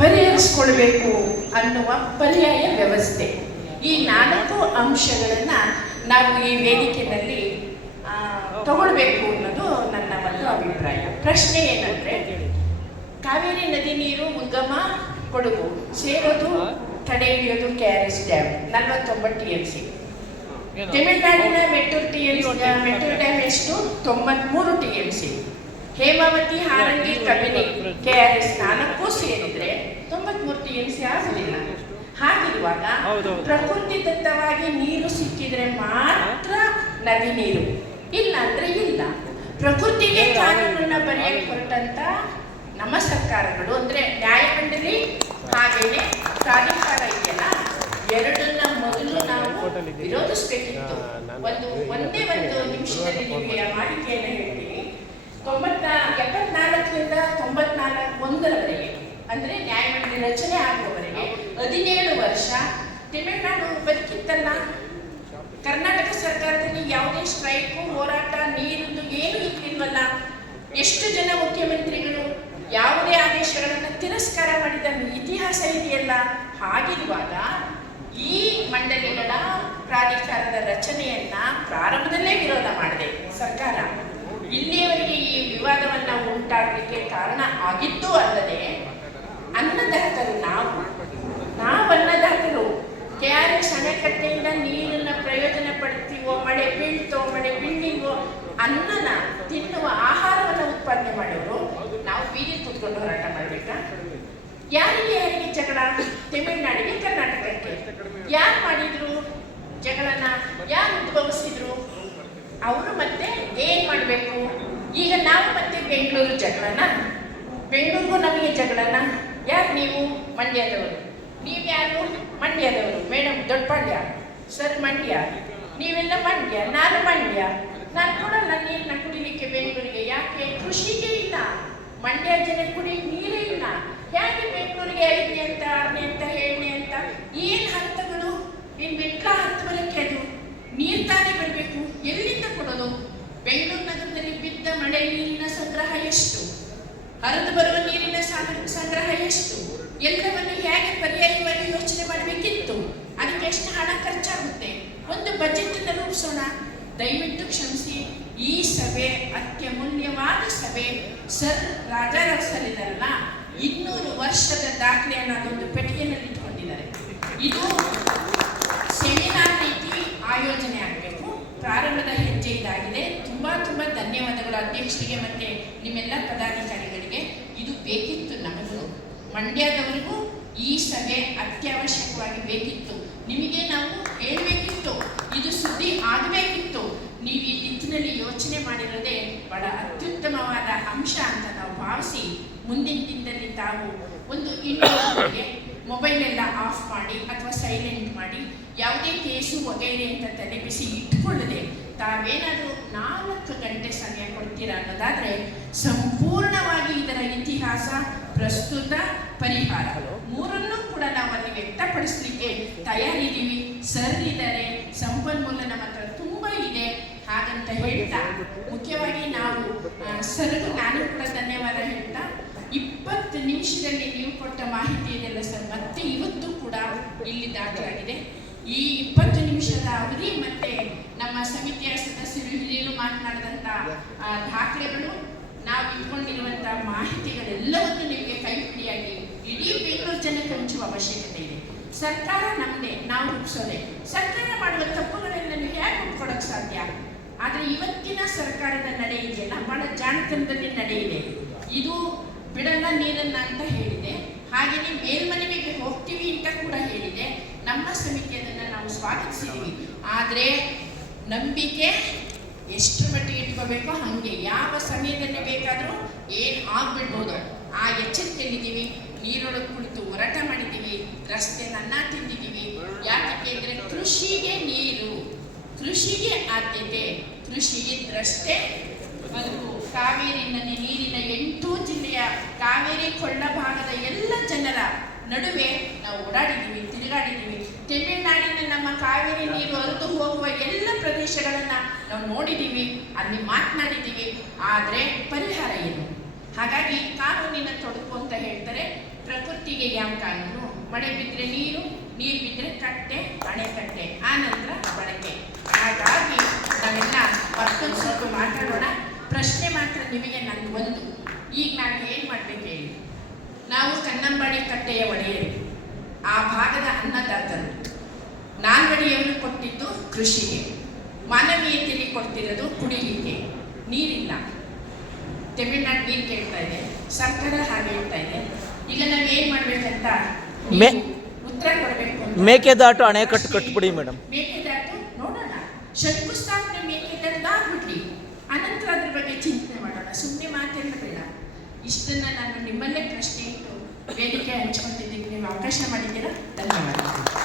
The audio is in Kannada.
ಪರಿಹರಿಸಿಕೊಳ್ಬೇಕು ಅನ್ನುವ ಪರ್ಯಾಯ ವ್ಯವಸ್ಥೆ. ಈ 4 ಅಂಶಗಳನ್ನು ನಾವು ಈ ವೇದಿಕೆಯಲ್ಲಿ ತಗೊಳ್ಬೇಕು ಅನ್ನೋದು ನನ್ನ ಒಂದು ಅಭಿಪ್ರಾಯ. ಪ್ರಶ್ನೆ ಏನಂದ್ರೆ, ಕಾವೇರಿ ನದಿ ನೀರು ಉಗಮ ಕೊಡಗು ಸೇರೋದು ತಡೆ ಹಿಡಿಯೋದು KRS ಡ್ಯಾಮ್ 49 TMC. ತಮಿಳುನಾಡಿನ ಮೆಟ್ಟೂರು ಡ್ಯಾಮ್ ಎಷ್ಟು 93 TMC. ಹೇಮಾವತಿ, ಹಾರಂಗಿ, ಕಬಿನಿ, KRS 4 ಸೇರಿದ್ರೆ 93 TMC ಆಗುದಿಲ್ಲ. ಹಾಗಿರುವಾಗ ಪ್ರಕೃತಿ ದತ್ತವಾಗಿ ನೀರು ಸಿಕ್ಕಿದ್ರೆ ಮಾತ್ರ ನದಿ ನೀರು, ಇಲ್ಲ ಅಂದ್ರೆ ಇಲ್ಲ. ಪ್ರಕೃತಿಗೆ ಕಾನೂನನ್ನ ಬರೆಯಕ್ಕೆ ಹೊರಟಂತ ನಮ್ಮ ಸರ್ಕಾರಗಳು ಅಂದ್ರೆ ನ್ಯಾಯಮಂಡಳಿ ಹಾಗೇನೆ ಪ್ರಾಧಿಕಾರ ಇದೆಯಲ್ಲ, ಎರಡನ್ನ ಮೊದಲು ನಾವು ವಿರೋಧಿಸಬೇಕಿತ್ತು. ಒಂದೇ ನಿಮಿಷದಲ್ಲಿ ನಿಮಗೆ ಮಾಹಿತಿಯನ್ನು ಹೇಳ್ತೀನಿ. 74ರಿಂದ 94 ಅಂದ್ರೆ ನ್ಯಾಯಮಂಡಳಿ ರಚನೆ ಆಗುವವರೆಗೆ 17 ವರ್ಷ ತಮಿಳುನಾಡು ಬದುಕಿತ್ತಲ್ಲ. ಕರ್ನಾಟಕ ಸರ್ಕಾರದಲ್ಲಿ ಯಾವುದೇ ಸ್ಟ್ರೈಕು, ಹೋರಾಟ, ನೀರಿದ್ದು ಏನು ಇರ್ಲಿಲ್ವಲ್ಲ. ಎಷ್ಟು ಜನ ಮುಖ್ಯಮಂತ್ರಿಗಳು ಯಾವುದೇ ಆದೇಶಗಳನ್ನು ತಿರಸ್ಕಾರ ಮಾಡಿದ ಇತಿಹಾಸ ಇದೆಯಲ್ಲ. ಹಾಗಿರುವಾಗ ಈ ಮಂಡಳಿಗಳ ಪ್ರಾಧಿಕಾರದ ರಚನೆಯನ್ನ ಪ್ರಾರಂಭದಲ್ಲೇ ವಿರೋಧ ಮಾಡಿದೆ ಸರ್ಕಾರ. ಇಲ್ಲಿಯವರೆಗೆ ಈ ವಿವಾದವನ್ನ ಉಂಟಾಗಲಿಕ್ಕೆ ಕಾರಣ ಆಗಿದ್ದು ಅಲ್ಲದೆ, ಅನ್ನದಾತರು ನಾವು ಅನ್ನದಾತರು KRS ಅಣೆಕಟ್ಟೆಯಿಂದ ನೀರನ್ನ ಪ್ರಯೋಜನ ಪಡ್ತೀವೋ, ಮಳೆ ಬೀಳಿಲ್ವೋ ಅನ್ನನ ತಿನ್ನುವ ಆಹಾರವನ್ನು ಉತ್ಪಾದನೆ ಮಾಡೋರು ನಾವು ಬೀದಿ ಕೂತ್ಕೊಂಡು ಹೋರಾಟ ಮಾಡಬೇಕಾ? ಯಾರಿಗೆ ಜಗಳ? ತಮಿಳುನಾಡಿಗೆ, ಕರ್ನಾಟಕಕ್ಕೆ ಯಾರು ಮಾಡಿದ್ರು ಜಗಳನ? ಯಾರು ಉದ್ಭವಿಸಿದ್ರು? ಅವರು ಮತ್ತೆ ಏನ್ ಮಾಡಬೇಕು? ಈಗ ನಾವು ಮತ್ತೆ ಬೆಂಗಳೂರು ಜಗಳನ, ಬೆಂಗಳೂರಿಗೂ ನಮಗೆ ಜಗಳನ. ಯಾರು ನೀವು? ಮಂಡ್ಯದವರು. ನೀವ್ಯಾರು? ಮಂಡ್ಯದವರು. ಮೇಡಮ್ ದೊಡ್ಡಪಾಳ್ಯ, ಸರ್ ಮಂಡ್ಯ, ನೀವೆಲ್ಲ ಮಂಡ್ಯ, ನಾನು ಮಂಡ್ಯ. ನಾನು ಕೊಡಲ್ಲ ನೀರನ್ನ ಕುಡಿಲಿಕ್ಕೆ ಬೆಂಗಳೂರಿಗೆ. ಯಾಕೆ? ಕೃಷಿಗೆ ಇಲ್ಲ. ಮಂಡ್ಯ ಜನ ಕುಡಿ ನೀರೇ ಇಲ್ಲ. ಯಾಕೆ ಬೆಂಗಳೂರಿಗೆ 5ನೇ ಅಂತ 6ನೇ ಅಂತ 7ನೇ ಅಂತ ಏನ್ ಹಂತಗಳು? ಇನ್ ಮೆಟ್ಲ ಹತ್ತು ಬರಕ್ಕೆ ಅದು ನೀರು ತಾನೇ ಬರಬೇಕು. ಎಲ್ಲಿಂದ ಕೊಡೋದು? ಬೆಂಗಳೂರು ನಗರದಲ್ಲಿ ಬಿದ್ದ ಮಳೆ ನೀರಿನ ಸಂಗ್ರಹ ಎಷ್ಟು? ಹರಿದು ಬರುವ ನೀರಿನ ಸಂಗ್ರಹ ಎಷ್ಟು? ಎಲ್ಲವನ್ನು ಹೇಗೆ ಪರ್ಯಾಯವಾಗಿ ಯೋಚನೆ ಮಾಡಬೇಕಿತ್ತು. ಅದಕ್ಕೆ ಎಷ್ಟು ಹಣ ಖರ್ಚಾಗುತ್ತೆ? ಒಂದು ಬಜೆಟ್ ಅನ್ನು ರೂಪಿಸೋಣ. ದಯವಿಟ್ಟು ಕ್ಷಮಿಸಿ, ಈ ಸಭೆ ಅತ್ಯಮೂಲ್ಯವಾದ ಸಭೆ. ಸರ್ ರಾಜಾರಾವ್ 200 ವರ್ಷದ ದಾಖಲೆಯನ್ನು ಅದೊಂದು ಪೆಟ್ಟಿಗೆನಲ್ಲಿ ಇಟ್ಕೊಂಡಿದ್ದಾರೆ. ಇದು ಸೆಮಿನಾರ್ ರೀತಿ ಆಯೋಜನೆ ಆಗಬೇಕು. ಪ್ರಾರಂಭದ ಹೆಜ್ಜೆ ಇದಾಗಿದೆ. ತುಂಬಾ ಧನ್ಯವಾದಗಳು ಅಧ್ಯಕ್ಷರಿಗೆ ಮತ್ತೆ ನಿಮ್ಮೆಲ್ಲ ಪದಾಧಿಕಾರಿಗಳಿಗೆ. ಇದು ಬೇಕಿತ್ತು ನಮಗೂ, ಮಂಡ್ಯದವರಿಗೂ ಈ ಸಭೆ ಅತ್ಯವಶ್ಯಕವಾಗಿ ಬೇಕಿತ್ತು. ನಿಮಗೆ ನಾವು ಹೇಳಬೇಕಿತ್ತು, ಇದು ಸುದ್ದಿ ಆಗಬೇಕಿತ್ತು. ನೀವು ಈ ನಿಟ್ಟಿನಲ್ಲಿ ಯೋಚನೆ ಮಾಡಿರೋದೇ ಬಹಳ ಅತ್ಯುತ್ತಮವಾದ ಅಂಶ ಅಂತ ನಾವು ಭಾವಿಸಿ, ಮುಂದಿನ ದಿನದಲ್ಲಿ ತಾವು ಒಂದು ಇನ್ನೊಂದಿಗೆ ಮೊಬೈಲ್ ಎಲ್ಲ ಆಫ್ ಮಾಡಿ ಅಥವಾ ಸೈಲೆಂಟ್ ಮಾಡಿ, ಯಾವುದೇ ಕೇಸು ವಗೈರೆ ಅಂತ ತಲೆಬಿಸಿ ಇಟ್ಕೊಳ್ಳದೆ ತಾವೇನಾದರೂ 4 ಗಂಟೆ ಸಮಯ ಕೊಡ್ತೀರಾ ಅನ್ನೋದಾದ್ರೆ ಸಂಪೂರ್ಣವಾಗಿ ಇದರ ಇತಿಹಾಸ, ಪ್ರಸ್ತುತ, ಪರಿಹಾರ 3 ಕೂಡ ನಾವು ಅಲ್ಲಿ ವ್ಯಕ್ತಪಡಿಸಲಿಕ್ಕೆ ತಯಾರಿದ್ದೀವಿ. ಸರ್ ಇದ್ದಾರೆ, ಸಂಪನ್ಮೂಲ ನಮ್ಮ ಹತ್ರ ತುಂಬ ಇದೆ. ಹಾಗಂತ ಹೇಳ್ತಾ ಮುಖ್ಯವಾಗಿ ನಾವು ಸರ್ಗೂ ನಾನು ಕೂಡ ಧನ್ಯವಾದ ಹೇಳ್ತಾ, 20 ನಿಮಿಷದಲ್ಲಿ ನೀವು ಕೊಟ್ಟ ಮಾಹಿತಿ ಇದೆಲ್ಲ ಸರ್ ಮತ್ತೆ ಇವತ್ತು ಕೂಡ ಇಲ್ಲಿ ದಾಖಲಾಗಿದೆ. ಈ 20 ನಿಮಿಷದ ಅವಧಿ ಮತ್ತೆ ನಮ್ಮ ಸಮಿತಿಯ ಸದಸ್ಯರು ಹಿರಿಯರು ಮಾತನಾಡಿದಂಥ ದಾಖಲೆಗಳು, ನಾವು ಇಟ್ಕೊಂಡಿರುವಂಥ ಮಾಹಿತಿಗಳೆಲ್ಲವನ್ನು ನಿಮಗೆ ಕೈಪಿಡಿಯಾಗಿ ಇಡೀ ಬೆಂಗಳೂರು ಜನಕ್ಕೆ ಹಂಚುವ ಅವಶ್ಯಕತೆ ಇದೆ. ಸರ್ಕಾರ ನಮ್ಮದೇ, ನಾವು ರೂಪಿಸೋದೆ. ಸರ್ಕಾರ ಮಾಡುವ ತಪ್ಪುಗಳೆಲ್ಲ ನೀವು ಹೇಗೆ ಒಪ್ಕೊಡೋಕ್ಕೆ ಸಾಧ್ಯ? ಆದರೆ ಇವತ್ತಿನ ಸರ್ಕಾರದ ನಡೆ ಇದೆಯಲ್ಲ, ಬಹಳ ಜಾಣತನದಲ್ಲಿ ನಡೆಯಿದೆ. ಇದು ಬಿಡಲ್ಲ ನೀರನ್ನ ಅಂತ ಹೇಳಿದೆ, ಹಾಗೆಯೇ ಮೇಲ್ಮನವಿಗೆ ಹೋಗ್ತೀವಿ ಅಂತ ಕೂಡ ಹೇಳಿದೆ. ನಮ್ಮ ಸಮಿತಿ ಅದನ್ನು ನಾವು ಸ್ವಾಗತಿಸಿದ್ದೀವಿ. ಆದರೆ ನಂಬಿಕೆ ಎಷ್ಟು ಮಟ್ಟಿಗೆ ಇಟ್ಕೋಬೇಕೋ ಹಾಗೆ, ಯಾವ ಸಮಯದಲ್ಲಿ ಬೇಕಾದರೂ ಏನು ಆಗ್ಬಿಡ್ಬೋದು ಆ ಎಚ್ಚರಿಕೆಯಲ್ಲಿದ್ದೀವಿ. ನೀರೊಳಗೆ ಕುಳಿತು ಹೋರಾಟ ಮಾಡಿದ್ದೀವಿ, ರಸ್ತೆ ನನ್ನ ತಿಂದಿದ್ದೀವಿ. ಯಾಕೆ ಅಂದರೆ ಕೃಷಿಗೆ ನೀರು, ಕೃಷಿಗೆ ಆದ್ಯತೆ, ಕೃಷಿ ಇದ್ರಷ್ಟೇ ಬದುಕು. ಕಾವೇರಿ ನದಿ ನೀರಿನ 8 ಜಿಲ್ಲೆಯ ಕಾವೇರಿ ಕೊಳ್ಳ ಭಾಗದ ಎಲ್ಲ ಜನರ ನಡುವೆ ನಾವು ಓಡಾಡಿದ್ದೀವಿ, ತಿರುಗಾಡಿದ್ದೀವಿ. ತಮಿಳುನಾಡಿನ ನಮ್ಮ ಕಾವೇರಿ ನೀರು ಹರಿದು ಹೋಗುವ ಎಲ್ಲ ಪ್ರದೇಶಗಳನ್ನು ನಾವು ನೋಡಿದ್ದೀವಿ, ಅಲ್ಲಿ ಮಾತನಾಡಿದ್ದೀವಿ. ಆದರೆ ಪರಿಹಾರ ಏನು? ಹಾಗಾಗಿ ಕಾನೂನಿನ ತೊಡಕು ಅಂತ ಹೇಳ್ತಾರೆ. ಗುತ್ತಿಗೆ ಯಾವ ಕಾನೂನು? ಮಳೆ ಬಿದ್ದರೆ ನೀರು, ನೀರು ಬಿದ್ದರೆ ಕಟ್ಟೆ, ಅಣೆಕಟ್ಟೆ, ಆ ನಂತರ ಬಳಕೆ. ಹಾಗಾಗಿ ನಾವೆಲ್ಲ ಮತ್ತೊಂದು ಸ್ವಲ್ಪ ಮಾತಾಡೋಣ. ಪ್ರಶ್ನೆ ಮಾತ್ರ ನಿಮಗೆ ನಂದು ಒಂದು, ಈಗ ನಾನು ಏನು ಮಾಡಬೇಕು ಹೇಳಿ? ನಾವು ಕನ್ನಂಬಾಡಿ ಕಟ್ಟೆಯ ಒಡೆಯರು, ಆ ಭಾಗದ ಅನ್ನದಾತರು. ನಾಲ್ವಡಿಯವರು ಕೊಟ್ಟಿದ್ದು ಕೃಷಿಗೆ, ಮಾನವೀಯತೆಯಲ್ಲಿ ಕೊಡ್ತಿರೋದು ಕುಡಿಲಿಕ್ಕೆ. ನೀರಿಲ್ಲ, ತಮಿಳ್ನಾಡು ನೀರು ಕೇಳ್ತಾ ಇದೆ, ಸರ್ಕಾರ ಹಾಗೆ ಹೇಳ್ತಾ ಇದೆ. ಈಗ ನಾವು ಏನು ಮಾಡ್ಬೇಕಂತ ಉತ್ತರ ಕೊಡಬೇಕು. ಮೇಕೆದಾಟು ಅಣೆಕಟ್ಟು ಕಟ್ಬಿಡಿ ಮೇಡಮ್. ಮೇಕೆದಾಟು ನೋಡೋಣ, ಶಂಕುಸ್ಥಾಪನೆ ಮೇಕೆದಾಟು ಆಗ್ಬಿಡ್ಲಿ, ಅನಂತರ ಅದ್ರ ಬಗ್ಗೆ ಚಿಂತನೆ ಮಾಡೋಣ. ಸುಮ್ಮನೆ ಮಾತೆಲ್ಲ ಬೇಡ. ಇಷ್ಟನ್ನ ನಾನು ನಿಮ್ಮಲ್ಲೇ ಪ್ರಶ್ನೆ ಇಟ್ಟು ವೇದಿಕೆ ಹಂಚ್ಕೊಂಡಿದ್ದಕ್ಕೆ ನೀವು ಅವಕಾಶ ಮಾಡಿದ್ದೀರಾ. ಧನ್ಯವಾದ.